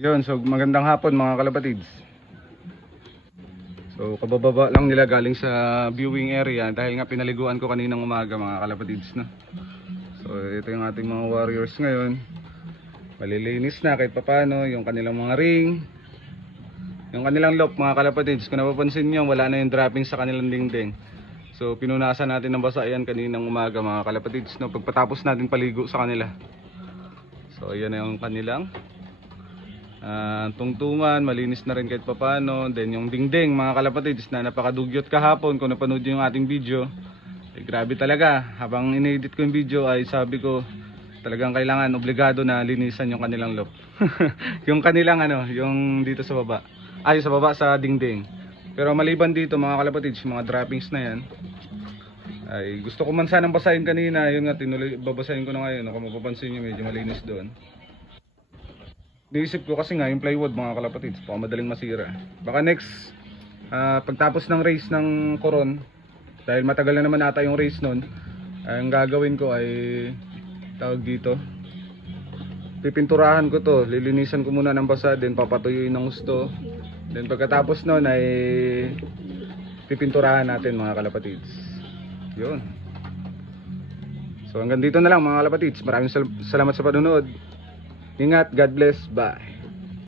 Yun, so magandang hapon mga kalapatids. So kabababa lang nila galing sa viewing area dahil nga pinaliguan ko kaninang umaga mga kalapatids, no? So ito yung ating mga warriors ngayon. Malilinis na kahit papano yung kanilang mga ring, yung kanilang lock mga kalapatids. Kung napapansin nyo, wala na yung dropping sa kanilang dingding. So pinunasan natin ng basa yan kaninang umaga mga kalapatids, no? Pagpatapos natin paligo sa kanila. So ayan na yung kanilang tungtungan, malinis na rin kahit papano. Then yung dingding mga kalapatids na napakadugyot kahapon, kung napanood yung ating video, grabe talaga. Habang inedit ko yung video ay sabi ko talagang kailangan, obligado na linisan yung kanilang loop. Yung kanilang yung dito sa baba, ay sa baba sa dingding. Pero maliban dito mga kalapatids, mga droppings na yan ay gusto ko man sanang basahin kanina. Yun nga, tinuloy babasahin ko na ngayon. Kung mapapansin nyo, medyo malinis doon. Naisip ko kasi nga yung plywood mga kalapatids, baka madaling masira. Baka next pagtapos ng race ng Coron, dahil matagal na naman ata yung race nun, ang gagawin ko ay tawag dito, pipinturahan ko to, lilinisan ko muna ng basa, then papatuyuin ng gusto. Then pagkatapos nun ay pipinturahan natin mga kalapatids. Yun. So hanggang dito na lang mga kalapatids. Maraming salamat sa panonood. Ingat, God bless, bye.